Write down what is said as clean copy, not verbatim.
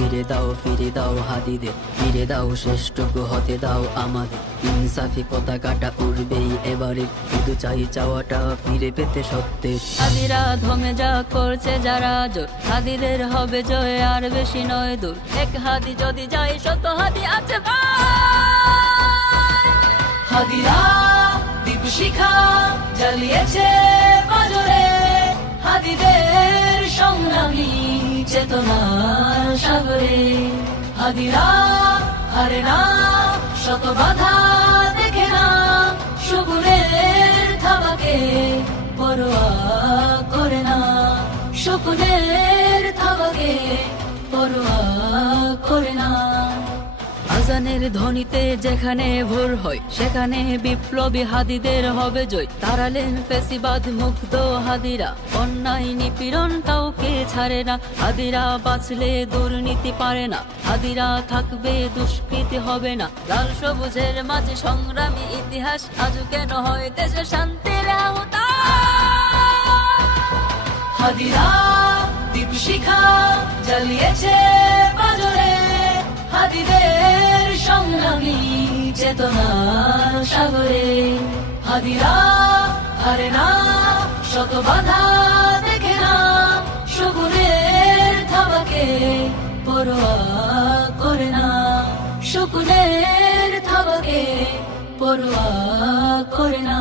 ফিরে দাও হাদিদের, ফিরে দাও শ্রেষ্ঠকে হতে দাও আমাদের। ইনসাফি পতাকাটা উড়বেই এবারে, শুধু চাই চাওয়াটা ফিরে পেতে সত্যের। হাদিরা ধমে যা করছে যারা জোর, হাদিদের হবে জয় আর বেশি নয় দূর। এক হাদি যদি যায় শত হাদি আছে ভাই। হাদিরা দীপ শিখা জ্বালিয়েছে পাজরে, হাদিদের সংগ্রামী চেতনার সাগরে। হাদিরা হারে না, শত বাধা দেখে না, শকুনের থাবাকে পরোয়া করে না, শকুনের থাবাকে পরোয়া করে না। আজানের ধ্বনিতে যেখানে ভোর হয়, সেখানে বিপ্লবী হাদিদের হবে জয়। তারালেন ফেসিবাদ মুগ্ধ হাদিরা, অন্যায় নিপীড়ন কাউকে ছাড়ে না। হাদিরা বাঁচলে দুর্নীতি পারে না, হাদিরা থাকবে দুষ্কৃতি হবে না। লাল সবুজের মাঝে সংগ্রামী ইতিহাস, আজও কেন হয় দেশে শান্তির আওতায়। হাদিরা দীপ শিখা জ্বালিয়েছে পাজরে, হাদিদের সংগ্রামী চেতনার সাগরে। হাদিরা হারে না, শত বাধা দেখে না, শকুনের থাবাকে পরোয়া করে না, শকুনের থাবাকে পরোয়া করে না।